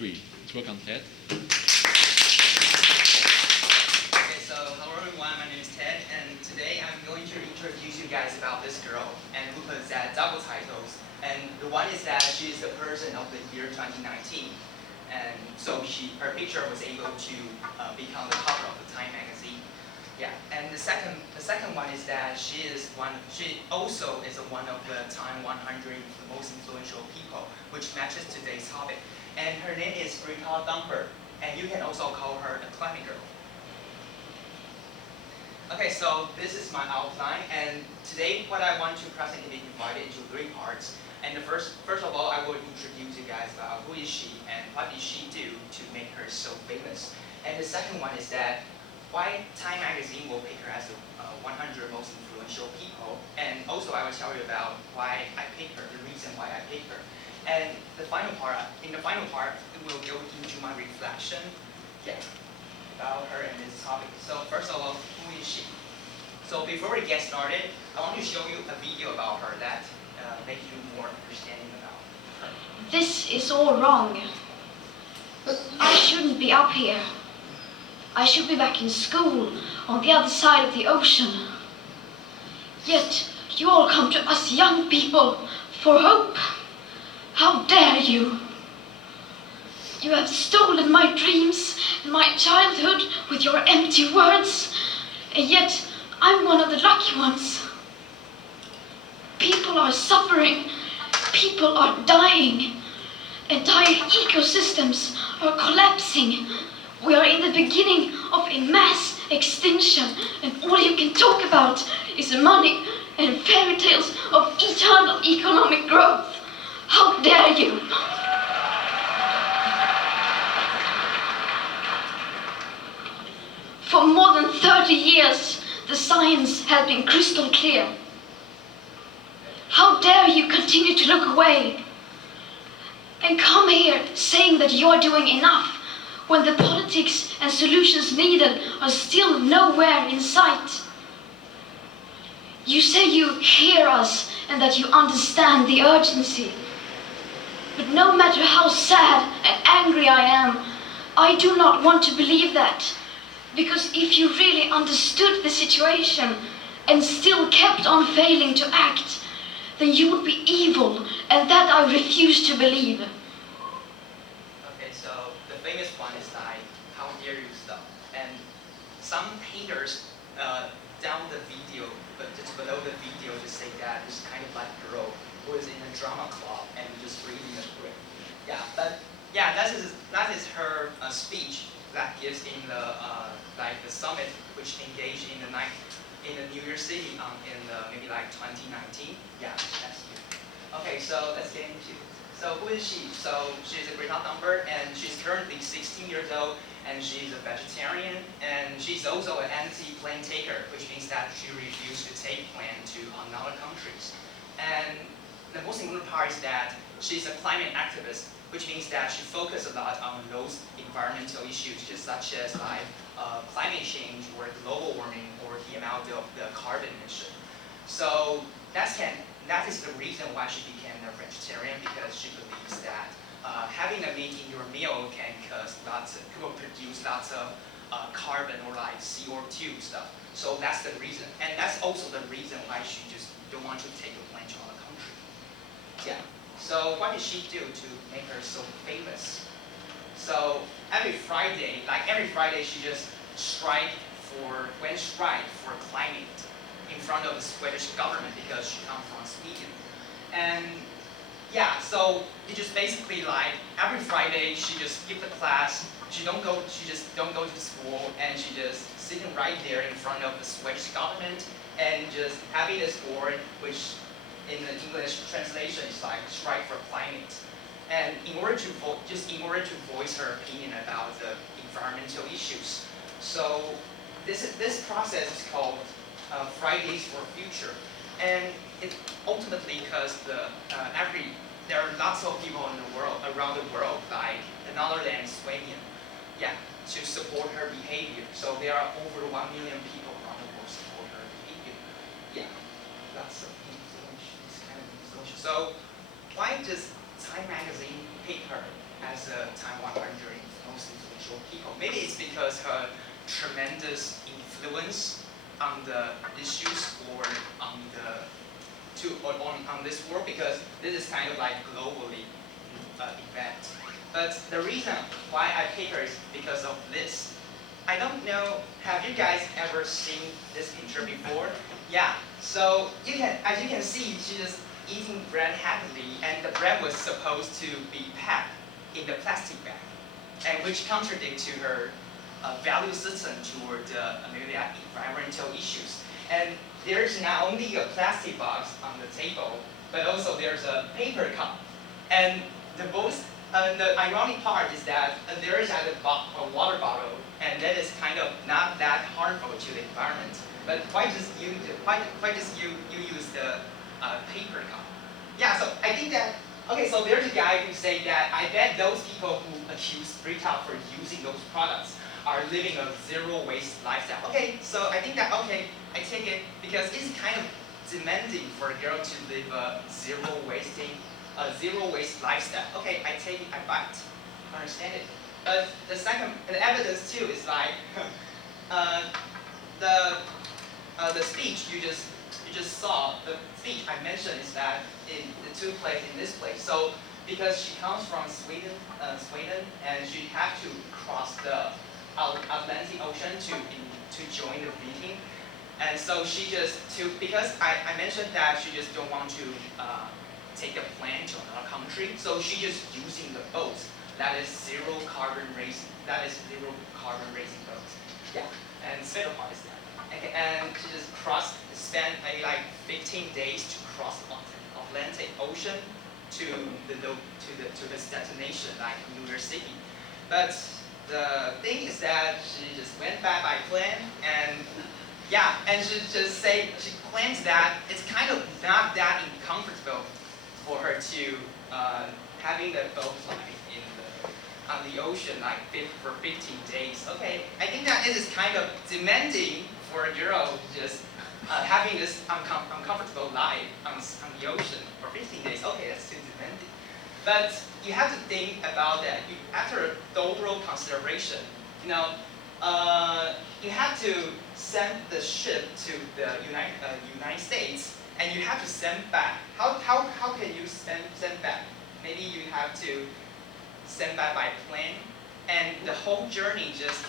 3. Let's work on Ted. Okay, so hello everyone, my name is Ted, and today I'm going to introduce you guys about this girl and who possesses double titles. And the one is that she is the person of the year 2019. And so her picture was able to become the cover of the Time magazine. Yeah, and the second one is that she also is one of the Time 100 the most influential people, which matches today's topic. And her name is Greta Thunberg, and you can also call her the climate girl. Okay, so this is my outline, and today what I want to present can be divided into 3 parts. And the first of all, I will introduce you guys about who is she and what did she do to make her so famous. And the second one is that why Time magazine will pick her as the 100 most influential people. And also I will tell you about why I picked her, the reason why I picked her. And in the final part, it will go into my reflection about her and this topic. So first of all, who is she? So before we get started, I want to show you a video about her that makes you more understanding about her. This is all wrong. I shouldn't be up here. I should be back in school on the other side of the ocean. Yet you all come to us young people for hope. How dare you? You have stolen my dreams and my childhood with your empty words, and yet I'm one of the lucky ones. People are suffering, people are dying, entire ecosystems are collapsing. We are in the beginning of a mass extinction, and all you can talk about is money and fairy tales of eternal economic growth. How dare you? For more than 30 years, the science has been crystal clear. How dare you continue to look away and come here saying that you're doing enough when the politics and solutions needed are still nowhere in sight? You say you hear us and that you understand the urgency. But no matter how sad and angry I am, I do not want to believe that. Because if you really understood the situation and still kept on failing to act, then you would be evil, and that I refuse to believe. Okay, so the famous one is like, how dare you stuff. And some haters down the video, but just below the video, just say that this kind of like girl who is in a drama club and just reading a script. Yeah, but yeah, that is her speech that gives in the the summit which engaged in the New York City maybe like 2019. Yeah, that's it. Okay, so let's get into it. So who is she? So she's a Greta Thunberg, and she's currently 16 years old, and she's a vegetarian, and she's also an anti-plane taker, which means that she refused to take plane to another countries. And the most important part is that she's a climate activist, which means that she focuses a lot on those environmental issues, just such as climate change or global warming or the amount of the carbon emission. So that is the reason why she became a vegetarian, because she believes that having a meat in your meal can produce lots of carbon or like CO2 stuff. So that's the reason, and that's also the reason why she just don't want to take a plane to other country. Yeah. So what did she do to make her so famous? So every Friday she just went strike for climate in front of the Swedish government because she comes from Sweden. And yeah, so it just basically like every Friday she just skip the class, she just don't go to school, and she just sitting right there in front of the Swedish government and just having this board, which in the English translation is like strike for climate. And in order to voice her opinion about the environmental issues. So this process is called Fridays for Future, and it ultimately because there are lots of people around the world, like another than Sweden, to support her behavior. So there are over 1 million people around the world support her behavior. Yeah, lots of influence, kind of influence. So why does Time magazine pick her as a Time 100 most influential people. Maybe it's because her tremendous influence on the issues or on the on this world, because this is kind of like globally event. But the reason why I pick her is because of this. I don't know, have you guys ever seen this picture before? Yeah, so as you can see, she's just eating bread happily, and the bread was supposed to be packed in the plastic bag, and which contradicts to her value system toward environmental issues. And there's not only a plastic box on the table, but also there's a paper cup. And the ironic part is that there is a water bottle, and that is kind of not that harmful to the environment. But why just you use the paper cup? Yeah, so I think that, okay, so there's a guy who say that I bet those people who accuse Brita for using those products are living a zero waste lifestyle. Okay, so I think that, okay, I take it because it's kind of demanding for a girl to live a zero waste lifestyle. Okay, I take it, I buy it, I understand it. But the evidence too is like the speech you just saw. The speech I mentioned is that it took place in this place. So because she comes from Sweden, and she had to cross the Atlantic Ocean to join the meeting. And so because I mentioned that she just don't want to take a plane to another country, so she just using the boat that is zero carbon racing boat. Yeah, and second part is that. And she just spent maybe like 15 days to cross the Atlantic Ocean to this destination, like New York City. But the thing is that she just went back by plane, and yeah, and she claims that it's kind of not that uncomfortable for her to having the boat life on the ocean like for 15 days. Okay, I think that it is kind of demanding for a girl just having this uncomfortable life on the ocean for 15 days. Okay, that's too demanding. But you have to think about that. After a thorough consideration, you have to send the ship to the United States, and you have to send back. How can you send back? Maybe you have to send back by plane, and the whole journey just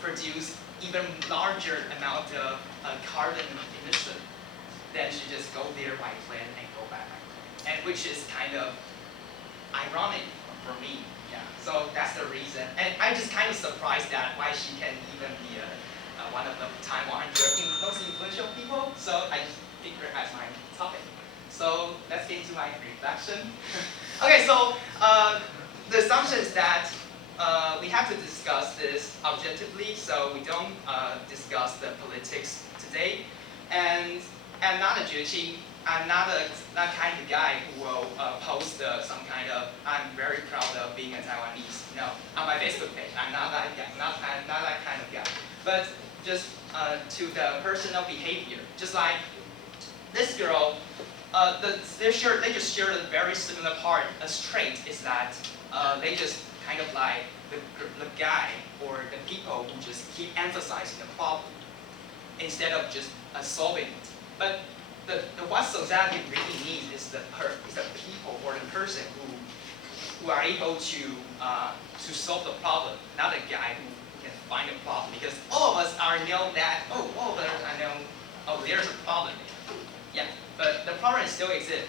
produce even larger amount of carbon emission. Then she just go there by plane and go back by plane, and which is kind of ironic for me. Yeah, so that's the reason. And I'm just kind of surprised that why she can even be one of the Time 100 most influential people. So I just picked her as my topic. So let's get into my reflection. Okay, so the assumption is that we have to discuss this objectively, so we don't discuss the politics today. And I'm not a judgy. I'm not that kind of guy who will post some kind of "I'm very proud of being a Taiwanese." No, on my Facebook page. I'm not that guy. Not that kind of guy. But just to the personal behavior, just like this girl. They just share a very similar trait is that they just kind of like the guy or the people who just keep emphasizing the problem instead of just solving it. But what society really needs is the people or the person who are able to solve the problem, not a guy who can find a problem. Because all of us know that all of us know there's a problem. Yeah, but the problem still exists.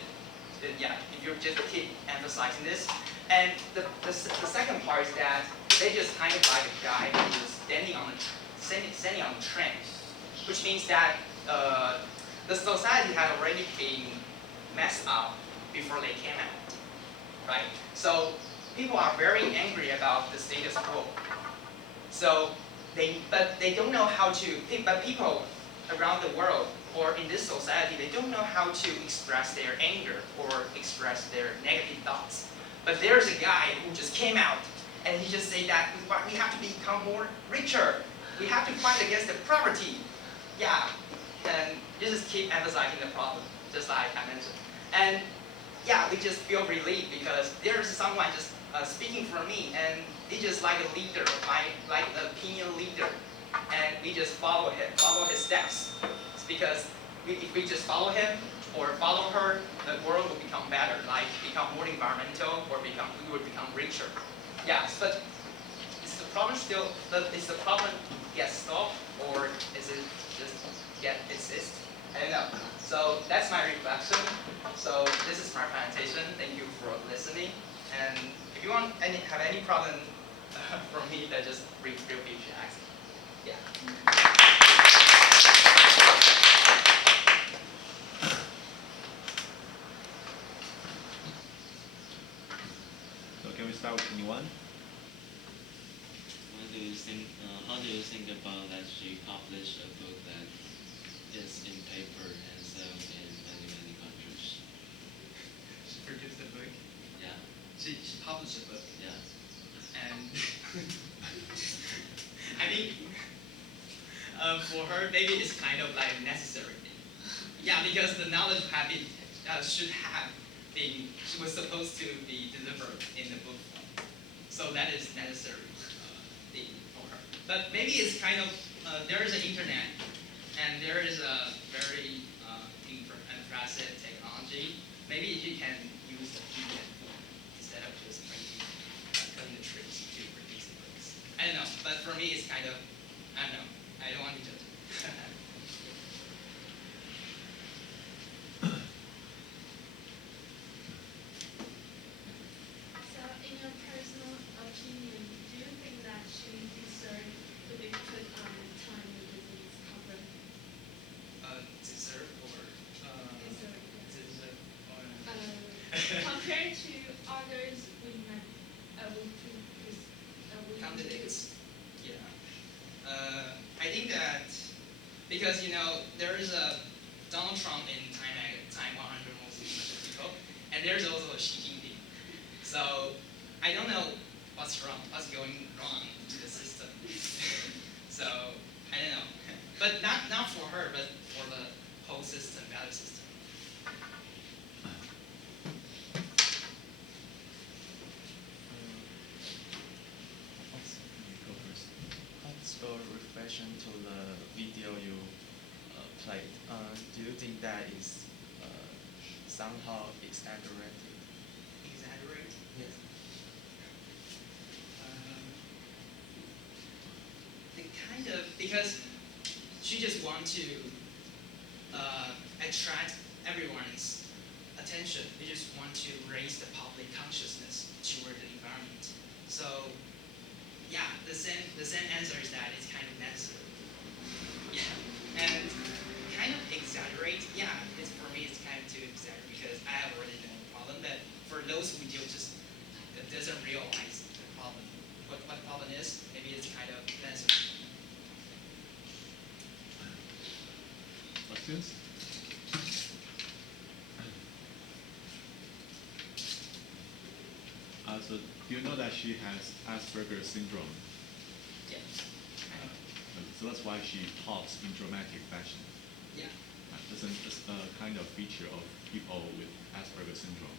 Yeah, if you just keep emphasizing this. And the second part is that they just kind of like a guy who is standing on the train, which means that the society had already been messed up before they came out, right? So people are very angry about the status quo. So but they don't know how to. But people around the world or in this society, they don't know how to express their anger or express their negative thoughts. But there's a guy who just came out and he just said that we have to become more richer. We have to fight against the poverty. Yeah, and you just keep emphasizing the problem, just like I mentioned. And yeah, we just feel relieved because there's someone just speaking for me, and he just like a leader, like an opinion leader, and we just follow him, follow his steps. It's because if we just follow him or follow her, the world will become better, like become more environmental, or we would become richer. Yes, but is the problem still? Is the problem get solved, or is it just get exist? I don't know. So that's my reflection. So this is my presentation. Thank you for listening. And if you have any problem from me, then just feel free to ask. Yeah. So can we start with anyone? What do you think? How do you think about that she published a book that is in paper and sold in many countries? She produced a book. Yeah, She published a book. yeah. And I think for her, maybe it's kind of like necessary. Yeah, because the knowledge she was supposed to be delivered in the book form. So that is necessary thing for her. But maybe it's kind of, there is an internet, and there is a very impressive technology. Maybe she can use the internet form instead of just cutting the trees to produce the books. I don't know, but for me it's kind of, I don't know. I don't want to judge. So, in your personal opinion, do you think that she deserved to be put on the Time Magazine's cover? Deserve or Deserved. deserve or Compared to others women, candidates. Yeah. I think that because there is a Donald Trump in Time 100 Most Influential People, and there's also Xi Jinping. So I don't know what's going wrong to the system. So I don't know, but not for her, but for the whole system, value system. Go first. What's your reflection to the video you played? Do you think that is somehow exaggerated? Exaggerate. Yes. They kind of, because she just want to attract everyone's attention. They just want to raise the public consciousness toward the environment. So yeah, the same answer is that it's kind of necessary. Yeah, and kind of exaggerate. Yeah, for me it's kind of too exaggerate because I already know the problem. But for those who doesn't realize the problem, what the problem is, maybe it's kind of necessary. Questions? So do you know that she has Asperger's syndrome? Yeah. So that's why she talks in dramatic fashion. Yeah. That's a kind of feature of people with Asperger's syndrome.